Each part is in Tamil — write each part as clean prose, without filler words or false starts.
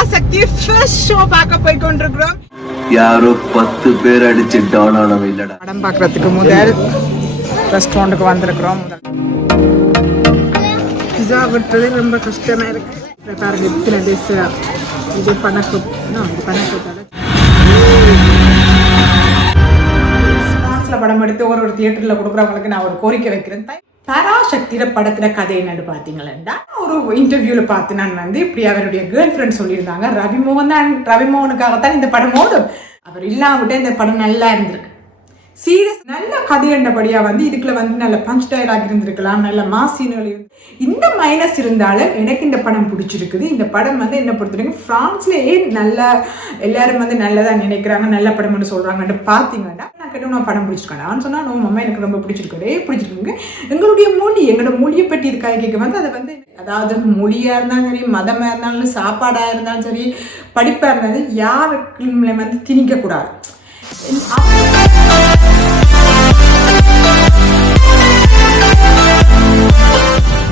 பராசக்தி ஃபர்ஸ்ட் ஷோ பார்க்க போய் கொண்டிருக்கிறோம். யாரோ 10 பேர் அடிச்சு டவுன் ஆனவ இல்லடா. படம் பார்க்கறதுக்கு முதல் ரெஸ்டாரண்ட்டுக்கு வந்திருக்கிறோம். பிஸா விட்டுறது ரொம்ப கஷ்டமா இருக்கு. பாருங்க இத்தனை டிஷ் இது பணக்கூட்டால படம் எடுத்து ஒரு தியேட்டர்ல கொடுக்குறவங்களுக்கு நான் ஒரு கோரிக்கை வைக்கிறேன். பராசக்தியில படத்துல கதை என்னன்னு பாத்தீங்களா, ஒரு இன்டர்வியூல பார்த்து நான் வந்து இப்படி அவருடைய கேர்ள் ஃப்ரெண்ட் சொல்லியிருந்தாங்க, ரவிமோகனுக்காகத்தான் இந்த படம் ஓடும், அவர் இல்லாமட்டே இந்த படம் நல்லா இருந்திருக்கு, சீரியஸ் நல்ல கதை என்றபடியா வந்து இதுக்குள்ள வந்து நல்ல பஞ்ச் டயலாக் இருந்திருக்கலாம், நல்ல மாசின்கள் இந்த மைனஸ் இருந்தாலும் எனக்கு இந்த படம் பிடிச்சிருக்குது. இந்த படம் வந்து என்ன பொறுத்தவரைக்கும் பிரான்ஸ்லயே நல்லா எல்லாரும் வந்து நல்லதா நினைக்கிறாங்க, நல்ல படம்னு சொல்றாங்கன்னு பாத்தீங்கன்னா நான் கேட்ட நான் படம் பிடிச்சிருக்கேன். அவன் சொன்னா நோ அம்மா எனக்கு ரொம்ப பிடிச்சிருக்குங்க. எங்களுடைய மொழி எங்களோட மொழியை பற்றி இதுக்காக கேட்க வந்து அதை வந்து அதாவது மொழியா இருந்தாலும் சரி, மதமா இருந்தாலும், சாப்பாடா இருந்தாலும் சரி, படிப்பா இருந்தாலும் யாருக்குமே வந்து திணிக்க கூடாது.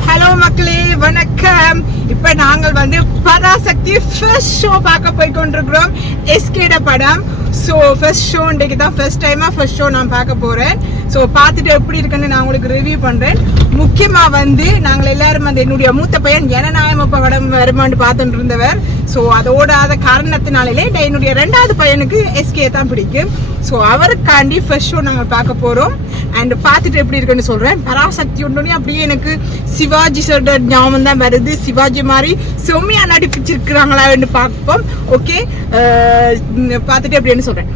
ஹலோ மக்களே, வணக்கம். இப்ப நாங்கள் வந்து பராசக்தி ஃபர்ஸ்ட் ஷோ பார்க்க போய் கொண்டிருக்கிறோம். எஸ்கேட படம். ஸோ ஃபர்ஸ்ட் ஷோ இன்றைக்கு தான் ஃபர்ஸ்ட் டைமாக ஃபர்ஸ்ட் ஷோ நான் பார்க்க போகிறேன். ஸோ பார்த்துட்டு எப்படி இருக்குன்னு நான் உங்களுக்கு ரிவ்யூ பண்ணுறேன். முக்கியமாக வந்து நாங்கள் எல்லாரும் வந்து என்னுடைய மூத்த பையன் ஜனநாயகம் அப்போ படம் வருமானு பார்த்துட்டு இருந்தவர். ஸோ அதோட காரணத்தினாலே என்னுடைய 2வது பையனுக்கு எஸ்கே தான் பிடிக்கும். ஸோ அவருக்காண்டி ஃபர்ஸ்ட் ஷோ நாங்கள் பார்க்க போகிறோம். அண்ட் பார்த்துட்டு எப்படி இருக்குன்னு சொல்கிறேன். பராசக்தி ஒன்றுனே அப்படியே எனக்கு சிவாஜி சார் ஞாபகம் தான் வருது. சிவாஜி மாதிரி செம்மையா நடிப்பிச்சிருக்கிறாங்களான்னு பார்ப்போம். ஓகே, பார்த்துட்டு எப்படின்னு சொல்கிறேன்.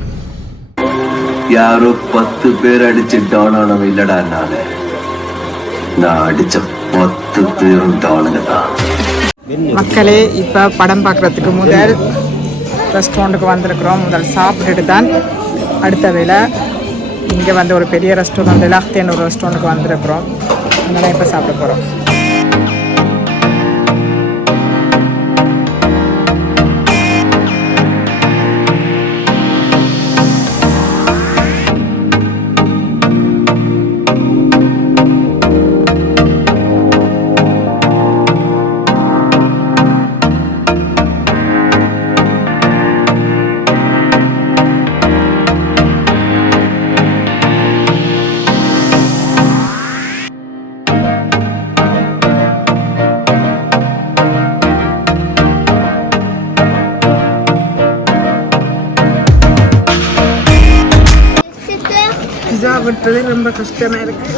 யாரோ 10 பேர் அடிச்சு டவுன் ஆனவ இல்லடா. நான் அடிச்ச 10 பேரும் டவுனுங்க தான். மக்களே, இப்போ படம் பார்க்குறதுக்கு முதல் ரெஸ்டாரண்ட்டுக்கு வந்திருக்கிறோம். முதல் சாப்பிட்டுட்டு தான் அடுத்த வேலை இங்கே வந்து ஒரு பெரிய ரெஸ்டாரண்ட் லக்தேன்னு ஒரு ரெஸ்டாரண்ட்டுக்கு வந்திருக்கிறோம். அங்கே இப்போ சாப்பிட போகிறோம். பிஸா விட்டுறது ரொம்ப கஷ்டமா இருக்கு.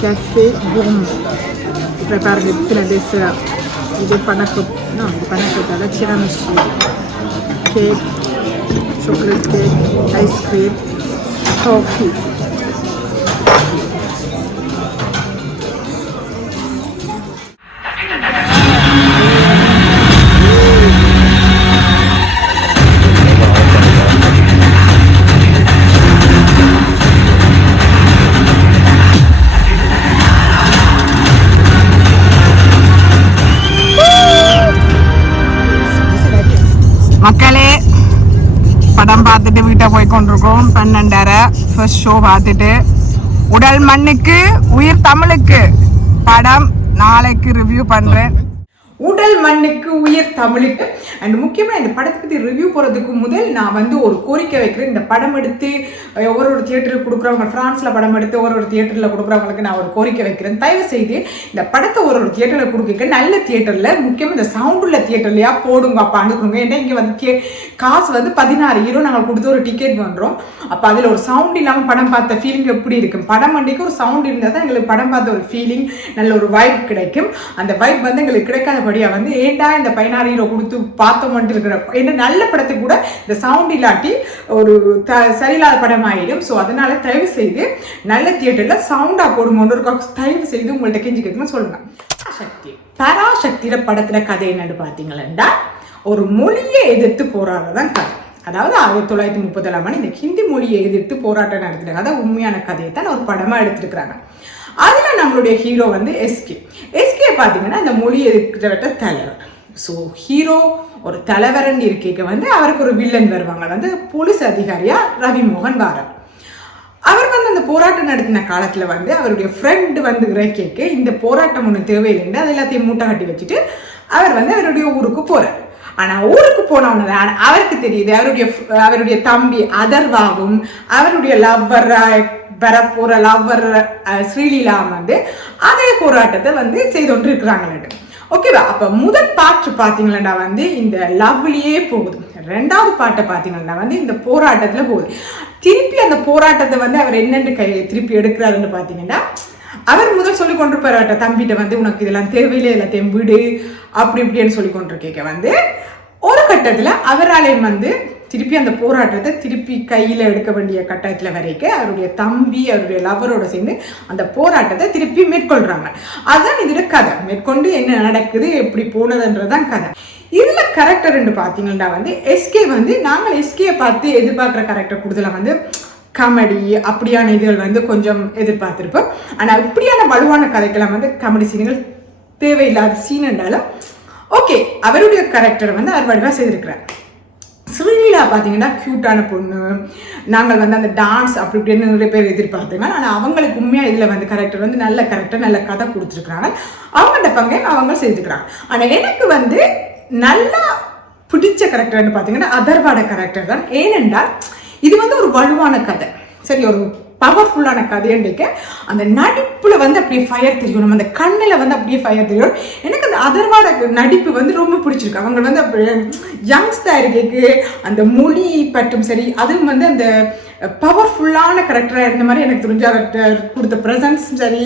Café gourmand. Prepare le dessert. Il panna tiramisu, cake, chocolate cake, ice cream, coffee. மக்களே, படம் பார்த்துட்டு வீட்டை போய் கொண்டிருக்கோம். 12:30 ஃபர்ஸ்ட் ஷோ பார்த்துட்டு உடல் மண்ணுக்கு உயிர் தமிழுக்கு படம் நாளைக்கு ரிவ்யூ பண்ணுறேன். உடல் மண்ணுக்கு உயிர் தமிழுக்கு. அண்ட் முக்கியமாக இந்த படத்தை பற்றி ரிவ்யூ போகிறதுக்கு முதல் நான் வந்து ஒரு கோரிக்கை வைக்கிறேன். இந்த படம் எடுத்து ஒரு தியேட்டருக்கு கொடுக்குறவங்க, ஃப்ரான்ஸில் படம் எடுத்து ஒரு தியேட்டரில் கொடுக்குறவங்களுக்கு நான் ஒரு கோரிக்கை வைக்கிறேன். தயவு செய்து இந்த படத்தை ஒரு தியேட்டரில் கொடுக்க நல்ல தியேட்டரில், முக்கியமாக இந்த சவுண்ட் உள்ள தியேட்டர்லையா போடுங்க அப்போ அனுப்புங்க. ஏன்னா இங்கே வந்து காசு வந்து 16 € நாங்கள் கொடுத்து ஒரு டிக்கெட் பண்ணுறோம். அப்போ அதில் ஒரு சவுண்ட் இல்லாமல் படம் பார்த்த ஃபீலிங் எப்படி இருக்கும்? படம் வண்டிக்கு ஒரு சவுண்ட் இருந்தால் தான் எங்களுக்கு படம் பார்த்த ஒரு ஃபீலிங், நல்ல ஒரு வைப் கிடைக்கும். அந்த வைப் வந்து எங்களுக்கு கிடைக்காதபடியாக வந்து ஏண்டா இந்த 16 € கொடுத்து பார்த்தோம்ட்டு இருக்கிற என்ன நல்ல படத்துக்கு கூட இந்த சவுண்ட் இல்லாட்டி ஒரு சரியில்லாத படம் ஆயிடும். ஸோ அதனால தயவு செய்து நல்ல தியேட்டர்ல சவுண்டா போடுமோன்னு தயவு செய்து உங்கள்கிட்ட கெஞ்சிக்கணும்னு சொல்லுங்க. பராசக்தியில படத்துல கதை என்னன்னு பாத்தீங்களா, ஒரு மொழியை எதிர்த்து போராடுறதான் கதை. அதாவது 1937 இந்த ஹிந்தி மொழியை எதிர்த்து போராட்டம் நடத்தினாங்க. அதான் உண்மையான கதையை தான் ஒரு படமாக எடுத்துருக்குறாங்க. அதில் நம்மளுடைய ஹீரோ வந்து எஸ்கே பார்த்தீங்கன்னா இந்த மொழி எதிர்க்கிற தலைவர். ஸோ ஹீரோ ஒரு தலைவரன் இருக்கைக்கு வந்து அவருக்கு ஒரு வில்லன் வருவாங்க, வந்து போலீஸ் அதிகாரியா ரவி மோகன் வாரர். அவர் வந்து அந்த போராட்டம் நடத்தின காலத்தில் வந்து அவருடைய ஃப்ரெண்டு வந்து இறக்கிக்கு இந்த போராட்டம் ஒன்று தேவையில்லைன்னு அது எல்லாத்தையும் மூட்டை கட்டி வச்சுட்டு அவர் வந்து அவருடைய ஊருக்கு போகிறார். ஆனால் ஊருக்கு போனவனு தான் அவருக்கு தெரியுது அவருடைய தம்பி அதர்வாவும் அவருடைய லவ்வர் வரப்போகிற லவ்வர் ஸ்ரீலீலா வந்து அதே போராட்டத்தை வந்து செய்து கொண்டு இருக்கிறாங்களே. ஓகேவா? அப்போ முதல் பாட்டு பார்த்தீங்கன்னா வந்து இந்த லவ்லியே போகுது. ரெண்டாவது பாட்டை பார்த்தீங்கன்னா வந்து இந்த போராட்டத்தில் போகுது. திருப்பி அந்த போராட்டத்தை வந்து அவர் என்னென்று திருப்பி எடுக்கிறாருன்னு பார்த்தீங்கன்னா, அவர் முதல் சொல்லி கொண்டிருப்பார் தம்பிகிட்ட வந்து உனக்கு இதெல்லாம் தேவையில்லை, எல்லாத்தையும் விடு அப்படி இப்படின்னு சொல்லி கொண்டிருக்க வந்து ஒரு கட்டத்தில் அவராலையும் வந்து திருப்பி அந்த போராட்டத்தை திருப்பி கையில் எடுக்க வேண்டிய கட்டத்தில் வரைக்கும் அவருடைய தம்பி அவருடைய லவரோட சேர்ந்து அந்த போராட்டத்தை திருப்பி மேற்கொள்கிறாங்க. அதுதான் இதோட கதை. மேற்கொண்டு என்ன நடக்குது எப்படி போனதுன்றதான் கதை. இதில் கேரக்டர்ன்னு பார்த்தீங்கன்னா வந்து எஸ்கே வந்து நாங்கள் எஸ்கேயை பார்த்து எதிர்பார்க்குற கேரக்டர் கூடுதலாக வந்து காமெடி அப்படியான இதுகள் வந்து கொஞ்சம் எதிர்பார்த்துருப்போம். ஆனால் இப்படியான வலுவான கதைக்கெல்லாம் வந்து காமெடி சீன்கள் தேவையில்லாத சீன் என்றாலும் ஓகே அவருடைய கேரக்டர் வந்து அவர் வடிவாக செய்திருக்கிறார். ஸ்ரீலீலா பார்த்தீங்கன்னா க்யூட்டான பொண்ணு. நாங்கள் வந்து அந்த டான்ஸ் அப்படி இப்படின்னு நிறைய பேர் எதிர்பார்த்துங்க. ஆனால் அவங்களுக்கு உண்மையாக இதில் வந்து கேரக்டர் வந்து நல்ல கேரக்டர் நல்ல கதை கொடுத்துருக்குறாங்க. அவங்கள்ட்ட பங்கை அவங்க செஞ்சுக்கிறாங்க. ஆனால் எனக்கு வந்து நல்லா பிடிச்ச கேரக்டர்னு பார்த்தீங்கன்னா அதர்வாட கேரக்டர் தான். ஏனென்றால் இது வந்து ஒரு வலுவான கதை, சரி, ஒரு பவர்ஃபுல்லான கதையன்றைக்கு அந்த நடிப்பில் வந்து அப்படியே ஃபயர் தெரியணும், அந்த கண்ணில் வந்து அப்படியே ஃபயர் தெரியணும். எனக்கு அந்த அதர்வாட நடிப்பு வந்து ரொம்ப பிடிச்சிருக்கு. அவங்க வந்து அப்படியே யங்ஸ்டாக இருக்கேக்கு அந்த மொழி பற்றும் சரி, அதுவும் வந்து அந்த பவர்ஃபுல்லான கரெக்டராக இருந்த மாதிரி எனக்கு தெரிஞ்சு அவர்கிட்ட கொடுத்த ப்ரெசன்ஸும் சரி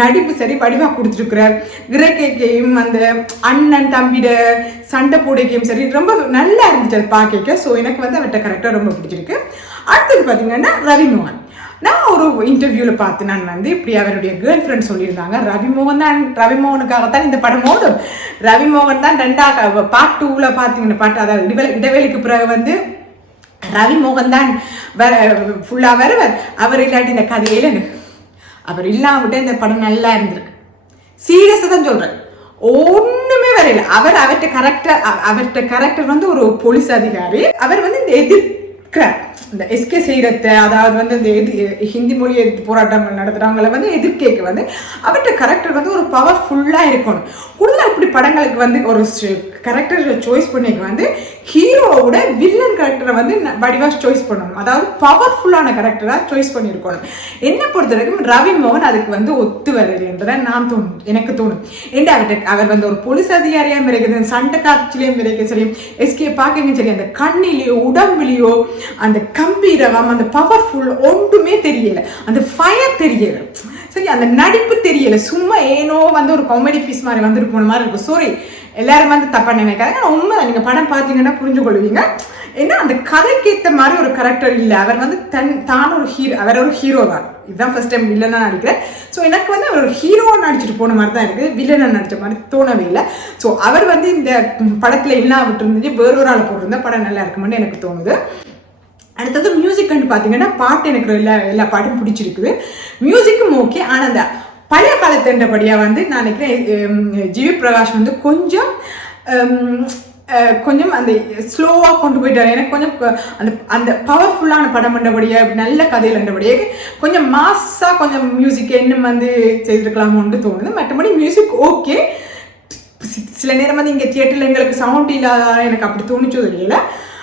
நடிப்பு சரி வடிவாக கொடுத்துருக்குறார். இறக்கைக்கையும் அந்த அண்ணன் தம்பிட சண்டை போடைக்கையும் சரி ரொம்ப நல்லா இருந்துச்சு அது பார்க்க. ஸோ எனக்கு வந்து அவர்கிட்ட கரெக்டாக ரொம்ப பிடிச்சிருக்கு. அடுத்தது பார்த்தீங்கன்னா ரவி மோகன். நான் ஒரு இன்டர்வியூவில் பார்த்து நான் வந்து இப்படி அவருடைய கேர்ள் ஃப்ரெண்ட் சொல்லியிருந்தாங்க ரவி மோகனுக்காகத்தான் இந்த படம் ஓடும். ரவி மோகன் தான் ரெண்டாக பார்ட் 2ல் பார்த்தீங்கன்னா பாட்டு அதாவது இடைவேளைக்கு பிறகு வந்து ரவி மோகன் தான் ஃபுல்லாக வருவார். அவர் இல்லாட்டி இந்த கதையில அவர் இல்லாமவிட்ட இந்த படம் நல்லா இருந்திருக்கு. சீரியஸாக தான் சொல்கிறேன், ஒன்றுமே வரையில. அவர்கிட்ட கரெக்டர் வந்து ஒரு போலீஸ் அதிகாரி. அவர் வந்து இந்த எதிர்க்கிறார் இந்த எஸ்கே செய்கிறத, அதாவது வந்து இந்த ஹிந்தி மொழி எதிர்த்து போராட்டங்கள் நடத்துகிறவங்களை வந்து எதிர்க்கேக்கு வந்து அவர்கிட்ட கரெக்டர் வந்து ஒரு பவர்ஃபுல்லாக இருக்கணும். உள்ள இப்படி படங்களுக்கு வந்து ஒரு கரெக்டரை சாய்ஸ் பண்ணிக்க வந்து ஹீரோவோட வில்லன் கரெக்டரை வந்து வடிவாக சாய்ஸ் பண்ணணும். அதாவது பவர்ஃபுல்லான கரெக்டராக சாய்ஸ் பண்ணியிருக்கணும். என்னை பொறுத்த வரைக்கும் ரவி மோகன் அதுக்கு வந்து ஒத்து வரலைன்றதை எனக்கு தோணும். ஏன்னா அவர் வந்து ஒரு போலீஸ் அதிகாரியாக இருக்குது, சண்டை காட்சியிலையும் இருக்க சரி, எஸ்கே பார்க்கங்க சரி, அந்த கண்ணிலேயோ உடம்புலையோ அந்த கம்பீரம் அந்த பவர்ஃபுல் ஒன்றுமே தெரியல, அந்த ஃபயர் தெரியல, சரி, அந்த நடிப்பு தெரியல. சும்மா ஏனோ வந்து ஒரு காமெடி பீஸ் மாதிரி வந்துட்டு போன மாதிரி இருக்கும். சாரி, எல்லாரும் வந்து தப்பா நினைக்காங்க. ஆனால் உண்மை நீங்கள் படம் பார்த்தீங்கன்னா புரிஞ்சு கொள்வீங்க. ஏன்னா அந்த கதைக்கேற்ற மாதிரி ஒரு கேரக்டர் இல்லை. அவர் வந்து தான் ஒரு அவர் ஒரு ஹீரோ தான். இதுதான் ஃபர்ஸ்ட் டைம் வில்லனாக நடிக்கிறேன். ஸோ எனக்கு வந்து அவர் ஒரு ஹீரோவாக நடிச்சுட்டு போன மாதிரி தான் இருக்குது, வில்லனாக நடித்த மாதிரி தோணவே இல்லை. ஸோ அவர் வந்து இந்த படத்தில் எல்லாம் விட்டு இருந்துச்சு வேறொரு ஆள் போட்டிருந்தா படம் நல்லா இருக்குமான்னு எனக்கு தோணுது. அடுத்தது மியூசிக்னு பார்த்தீங்கன்னா பாட்டு எனக்கு எல்லா பாட்டும் பிடிச்சிருக்குது, மியூசிக்கும் ஓகே. ஆனால் அந்த பழைய காலத்துன்றபடியாக வந்து நான் நினைக்கிறேன் ஜிவி பிரகாஷ் வந்து கொஞ்சம் அந்த ஸ்லோவாக கொண்டு போயிட்டார். எனக்கு கொஞ்சம் அந்த பவர்ஃபுல்லான படம் பண்ணபடியாக நல்ல கதையில் இருந்தபடியாக கொஞ்சம் மாஸாக கொஞ்சம் மியூசிக் இன்னும் வந்து செய்திருக்கலாமோன்னு தோணுது. மற்றபடி மியூசிக் ஓகே. சில நேரம் வந்து இங்கே தியேட்டரில் எங்களுக்கு சவுண்ட் இல்லாத எனக்கு அப்படி தோணுச்சோ தெரியல.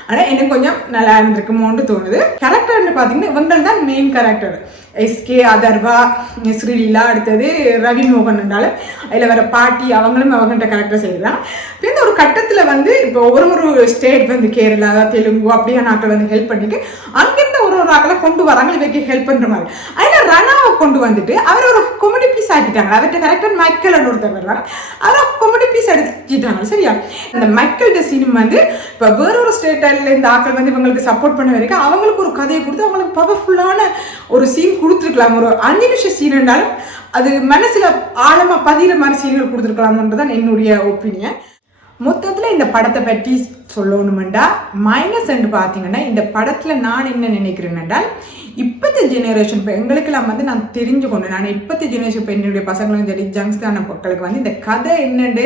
ஆனால் எனக்கு கொஞ்சம் நல்லா இருந்திருக்குமோன்னு தோணுது. கேரக்டர்னு பார்த்தீங்கன்னா இவங்கள் தான் main character. SK, Atharvaa, Sreeleela, அடுத்தது ரவி மோகன் என்றாலும் அதில் வர பாட்டி அவங்களும் அவங்கள்ட்ட கேரக்டர் செய்கிறாங்க. இப்போ இந்த ஒரு கட்டத்தில் வந்து இப்போ ஒரு ஸ்டேட் வந்து கேரளா, தெலுங்கு அப்படியே நாட்கள் வந்து ஹெல்ப் பண்ணிட்டு அங்கேருந்து ஒரு ஆக்களை கொண்டு வராங்க இவைக்கு ஹெல்ப் பண்ணுற மாதிரி. அதில் ரணாவை கொண்டு வந்துட்டு அவர் ஒரு கொமெடி பீஸ் ஆக்கிட்டாங்க. அவர்கிட்ட கேரக்டர் மைக்கேல்னு ஒருத்தர் வருவாங்க, அவர் கொமெடி பீஸ் எடுத்துட்டாங்க. சரியா? இந்த மைக்கேல்ட சீனும் வந்து இப்போ வேறொரு ஸ்டேட்டில் இந்த ஆக்கள் வந்து இவங்களுக்கு சப்போர்ட் பண்ண வரைக்கும் அவங்களுக்கு ஒரு கதையை கொடுத்து அவங்களுக்கு பவர்ஃபுல்லான ஒரு சீன் கொடுத்துருக்கலாம். ஒரு 5 நிமிஷம் சீன் இருந்தாலும் அது மனசில் ஆழமாக பதிகிற மாதிரி சீன்கள் கொடுத்துருக்கலாம்ன்றதான் என்னுடைய ஒப்பீனியன். மொத்தத்தில் இந்த படத்தை பற்றி சொல்லணுமெண்டா மைனஸ் என்று பார்த்தீங்கன்னா இந்த படத்தில் நான் என்ன நினைக்கிறேன் என்றால் இப்போத்த ஜெனரேஷன் இப்போ எங்களுக்கெல்லாம் வந்து நான் தெரிஞ்சு கொண்டேன். நான் இப்போத்த ஜெனரேஷன் இப்போ என்னுடைய பசங்களும் சரி ஜங்ஸ்தான மக்களுக்கு வந்து இந்த கதை என்னண்டு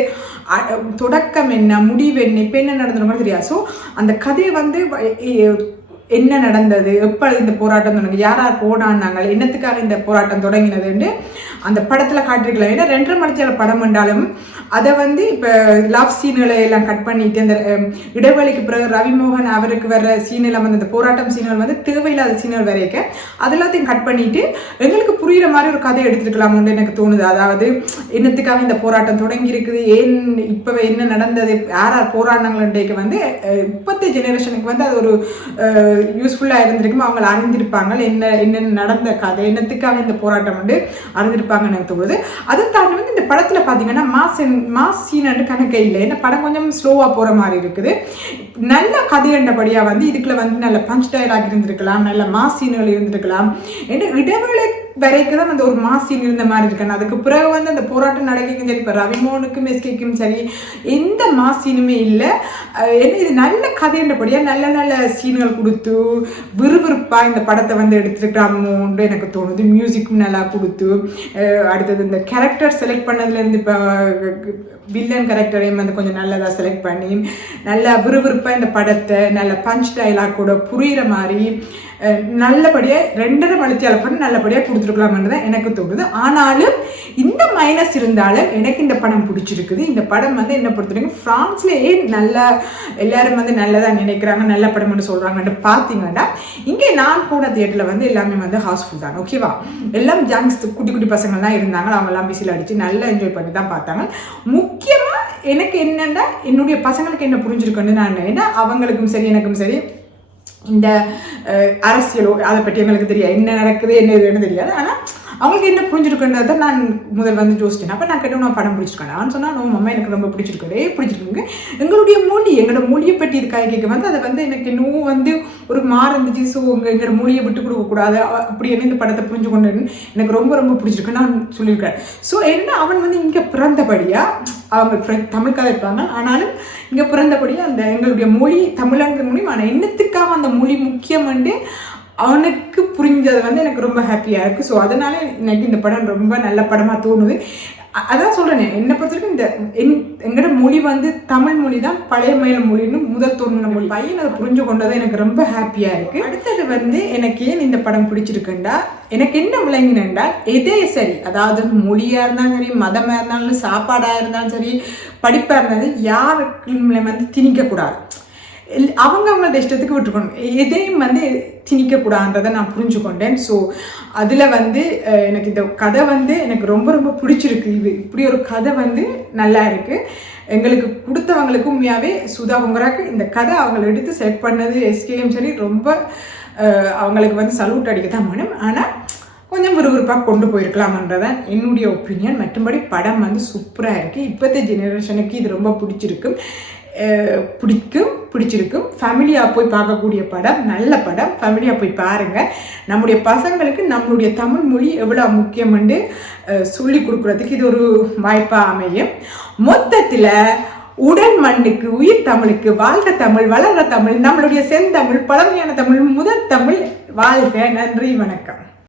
தொடக்கம் என்ன முடிவு என்ன இப்போ என்ன நடந்தது தெரியாது. ஸோ அந்த கதையை வந்து என்ன நடந்தது, எப்போ இந்த போராட்டம் தொடங்கி, யார் யார் போராடினாங்க, என்னத்துக்காக இந்த போராட்டம் தொடங்கினதுன்னு அந்த படத்தில் காட்டிருக்கலாம். ஏன்னா 2.5 மணி படம் என்றாலும் அதை வந்து இப்போ லவ் சீன்களை எல்லாம் கட் பண்ணிட்டு அந்த இடைவெளிக்கு பிறகு ரவிமோகன் அவருக்கு வர சீனெல்லாம் வந்து அந்த போராட்டம் சீன்கள் வந்து தேவையில்லாத சீன்கள் வரைக்க அது எல்லாத்தையும் கட் பண்ணிட்டு எங்களுக்கு புரிகிற மாதிரி ஒரு கதை எடுத்துருக்கலாம்னு எனக்கு தோணுது. அதாவது என்னத்துக்காக இந்த போராட்டம் தொடங்கி இருக்குது, ஏன் இப்போ என்ன நடந்தது, யார் யார் போராடினாங்கன்றதுக்கு வந்து இப்போத்த ஜெனரேஷனுக்கு வந்து அது ஒரு யூஸ்ஃபுல்லாக இருந்திருக்கும். அவங்க அறிந்திருப்பாங்க என்ன நடந்த கதை, என்னத்துக்காக இந்த போராட்டம் வந்து அறிந்திருப்பாங்கன்னு எனக்கு தோணுது. அதை தாண்டி வந்து இந்த படத்தில் பார்த்தீங்கன்னா மாஸ் சீனு கணக்கே இல்லை. ஏன்னா படம் கொஞ்சம் ஸ்லோவாக போகிற மாதிரி இருக்குது. நல்ல கதையண்டபடியாக வந்து இதுக்குள்ள வந்து நல்ல பஞ்ச் டயலாக் இருந்திருக்கலாம், நல்ல மாஸ் சீன்கள் இருந்திருக்கலாம். ஏன்னா இடைவேளை வரைக்கும் தான் அந்த ஒரு மாஸ் சீன் இருந்த மாதிரி இருக்கணும். அதுக்கு பிறகு வந்து அந்த போராட்டம் நடக்கும் சரி, இப்போ ரவிமோனுக்கும் எஸ்கேக்கும் சரி எந்த மாஸ் சீனுமே இல்லை. ஏன்னா இது நல்ல கதையண்டபடியாக நல்ல நல்ல சீன்கள் கொடுத்து விறுவிறுப்பாக இந்த படத்தை வந்து எடுத்துருக்கலாமோன்னு எனக்கு தோணுது. மியூசிக்கும் நல்லா கொடுத்து அடுத்தது இந்த கேரக்டர் செலக்ட் பண்ணதுலேருந்து இப்போ வில்லன் கேரக்டரையும் வந்து கொஞ்சம் நல்லதாக செலக்ட் பண்ணி நல்லா விறுவிறுப்பாக இந்த படத்தை நல்ல பஞ்ச் டைலாக் கூட புரிகிற மாதிரி நல்லபடியாக 2.5 மணி பண்ணி நல்லபடியாக கொடுத்துருக்கலாம்னு தான் எனக்கு தோணுது. ஆனாலும் இந்த மைனஸ் இருந்தாலும் எனக்கு இந்த படம் பிடிச்சிருக்குது. இந்த படம் வந்து என்ன பொறுத்தவரைக்கும் ஃப்ரான்ஸ்லேயே நல்லா எல்லாரும் வந்து நல்லதாக நினைக்கிறாங்க, நல்ல படம்னு சொல்கிறாங்கன்னு பார்த்தீங்கன்னா இங்கே நான் போன தியேட்டரில் வந்து எல்லாமே வந்து ஹவுஸ்ஃபுல் தான். ஓகேவா, எல்லாம் ஜங்ஸ் குட்டி குட்டி பசங்கள்லாம் இருந்தாங்க. அவங்கெல்லாம் பிஸியில் அடித்து நல்லா என்ஜாய் பண்ணி தான் பார்த்தாங்க. முக்கியமாக எனக்கு என்னென்னா என்னுடைய பசங்களுக்கு என்ன புரிஞ்சிருக்குன்னு நான் ஏன்னா அவங்களுக்கும் சரி எனக்கும் சரி இந்த அரசியலோ அதை பற்றி எங்களுக்கு தெரியாது, என்ன நடக்குது என்ன இதுன்னு தெரியாது. ஆனால் அவங்களுக்கு என்ன புரிஞ்சிருக்குன்றதை நான் முதல் வந்து யோசிச்சேன். அப்போ நான் கேட்டோம் நான் படம் பிடிச்சிருக்கேன். நான் சொன்னால் நோ அம்மா எனக்கு ரொம்ப பிடிச்சிருக்கு பிடிச்சிருக்குங்க. எங்களுடைய மொழி எங்களோட மொழியை பற்றி இதுக்காக கேட்க வந்து அதை வந்து எனக்கு இன்னும் வந்து ஒரு மாறு இருந்துச்சு. ஸோ எங்களோட மொழியை விட்டு கொடுக்கக்கூடாது அப்படி என்ன இந்த படத்தை புரிஞ்சு கொண்டுன்னு எனக்கு ரொம்ப ரொம்ப பிடிச்சிருக்கு நான் சொல்லியிருக்கேன். ஸோ என்ன அவன் வந்து இங்கே பிறந்தபடியாக அவங்க தமிழ் கதை இருப்பாங்க, ஆனாலும் இங்கே பிறந்தபடியாக அந்த எங்களுடைய மொழி தமிழங்க மொழி ஆனால் என்னத்துக்காக அந்த மொழி முக்கியம் வந்து அவனுக்கு புரிஞ்சது வந்து எனக்கு ரொம்ப ஹாப்பியாக இருக்குது. ஸோ அதனால எனக்கு இந்த படம் ரொம்ப நல்ல படமாக தோணுது. அதான் சொல்கிறேன், என்னை பொறுத்த வரைக்கும் இந்த எங்களோட மொழி வந்து தமிழ் மொழி தான் பழைய மயில மொழின்னு முதல் தோணுன மொழி. பையன் அதை புரிஞ்சு கொண்டது எனக்கு ரொம்ப ஹாப்பியாக இருக்குது. அடுத்தது வந்து எனக்கு ஏன் இந்த படம் பிடிச்சிருக்குண்டா எனக்கு என்ன விளங்கினேன்டா எதே சரி, அதாவது மொழியாக இருந்தாலும் சரி, மதமாக இருந்தாலும், சாப்பாடாக இருந்தாலும் சரி, படிப்பாக இருந்தாலும் யாருக்குள்ள வந்து திணிக்கக்கூடாது. அவங்களோட இஷ்டத்துக்கு விட்டுருக்கணும், எதையும் வந்து திணிக்கக்கூடாதுன்றதை நான் புரிஞ்சுக்கொண்டேன். ஸோ அதில் வந்து எனக்கு இந்த கதை வந்து எனக்கு ரொம்ப ரொம்ப பிடிச்சிருக்கு. இப்படி ஒரு கதை வந்து நல்லா இருக்குது. எங்களுக்கு கொடுத்தவங்களுக்கு உண்மையாகவே சுதா பொங்கராக்கு இந்த கதை அவங்களை எடுத்து செலக்ட் பண்ணது எஸ்கேஎம் சரி ரொம்ப அவங்களுக்கு வந்து சல்யூட் அடிக்க தான் வேணும். ஆனால் கொஞ்சம் விறுவிறுப்பாக கொண்டு போயிருக்கலாம்ன்றதான் என்னுடைய ஒப்பீனியன். மற்றபடி படம் வந்து சூப்பராக இருக்குது. இப்போத்த ஜெனரேஷனுக்கு இது ரொம்ப பிடிச்சிருக்கும். ஃபேமிலியாக போய் பார்க்கக்கூடிய படம், நல்ல படம், ஃபேமிலியாக போய் பாருங்கள். நம்முடைய பசங்களுக்கு நம்மளுடைய தமிழ் மொழி எவ்வளோ முக்கியம்னு சொல்லி கொடுக்குறதுக்கு இது ஒரு வாய்ப்பாக அமையும். மொத்தத்தில் உடல் மண்ணுக்கு உயிர் தமிழுக்கு வாழ்க தமிழ் வளர்ற தமிழ் நம்மளுடைய செந்தமிழ் பழமையான தமிழ் முதல் தமிழ் வாழ்க. நன்றி, வணக்கம்.